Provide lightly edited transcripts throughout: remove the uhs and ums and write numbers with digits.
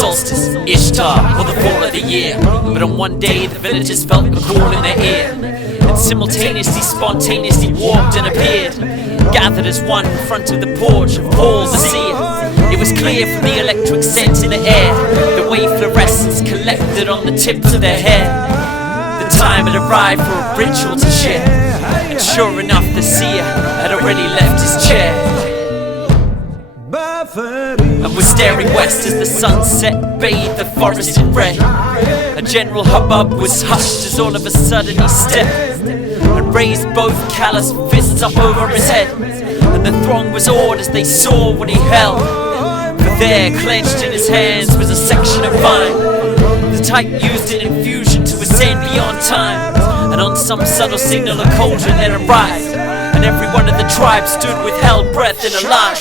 solstice, Ishtar, or the fall of the year. But on one day the villagers felt a call in their ear, and simultaneously, spontaneously walked and appeared, gathered as one in front of the porch of Paul the seer. It was clear from the electric scent in the air, the way fluorescence collected on the tips of their hair. The time had arrived for a ritual to share, and sure enough the seer had already left his chair, and was staring west as the sunset bathed the forest in red. A general hubbub was hushed as all of a sudden he stepped and raised both callous fists up over his head, and the throng was awed as they saw what he held. For there, clenched in his hands, was a section of vine, the type used in infusion to ascend beyond time. And on some subtle signal a cauldron then arrived, and every one of the tribe stood with held breath in a line.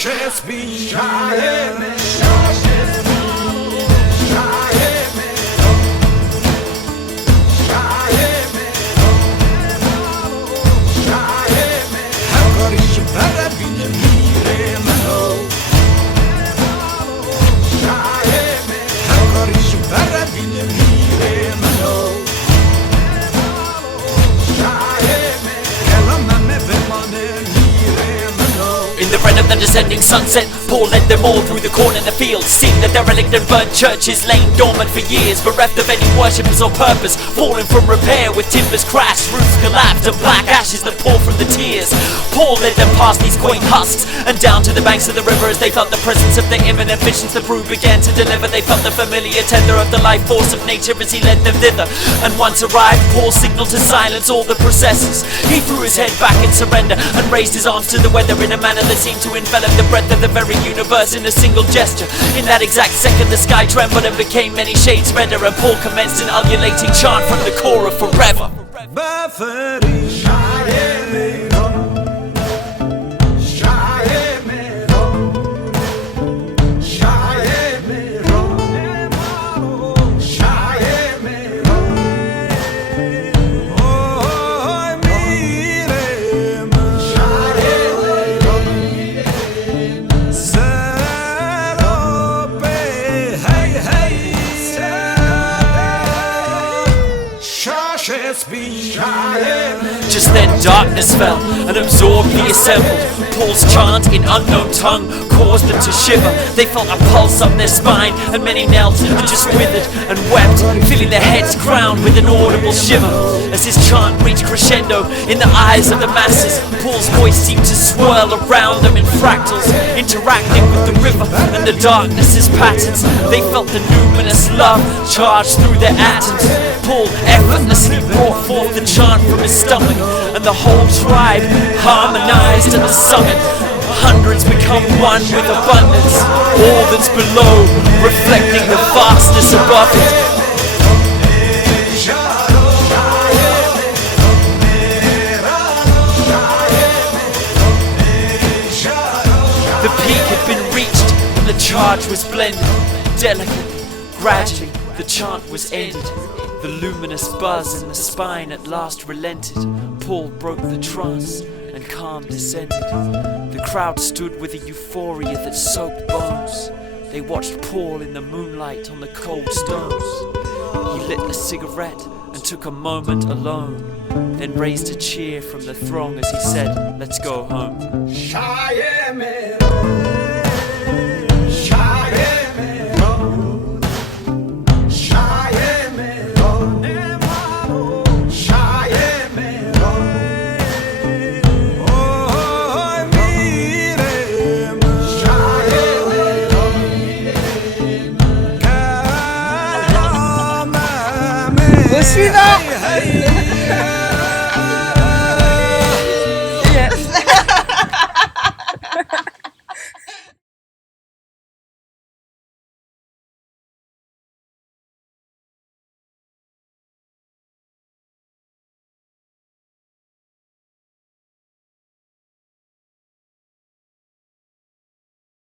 In the red of the descending sunset, Paul led them all through the corn in the field, seeing the derelict and burnt churches lain dormant for years, bereft of any worshippers or purpose, falling from repair with timbers crashed, roofs collapsed, and black ashes that pour from the tears. Paul led them past these quaint husks and down to the banks of the river as they felt the presence of the imminent visions the brew began to deliver. They felt the familiar tether of the life force of nature as he led them thither. And once arrived, Paul signaled to silence all the processes. He threw his head back in surrender and raised his arms to the weather in a manner that seemed to envelop the breadth of the very universe in a single gesture. In that exact second the sky trembled and became many shades redder, and Paul commenced an ululating chant from the core of forever. Just then darkness fell and absorbed the assembled. Paul's chant in unknown tongue caused them to shiver. They felt a pulse up their spine, and many knelt and just withered and wept, feeling their heads crowned with an audible shiver. As his chant reached crescendo in the eyes of the masses, Paul's voice seemed to swirl around them in fractals, interacting with the river and the darkness's patterns. They felt the numinous love charge through their atoms. Paul effortlessly brought forth the chant from his stomach, and the whole tribe harmonized at the summit. Hundreds become one with abundance, all that's below reflecting the vastness above it. The peak had been reached and the charge was blended. Delicately, gradually, the chant was ended. The luminous buzz in the spine at last relented. Paul broke the trance and calm descended. The crowd stood with a euphoria that soaked bones. They watched Paul in the moonlight on the cold stones. He lit a cigarette and took a moment alone, then raised a cheer from the throng as he said, "Let's go home." Suivant.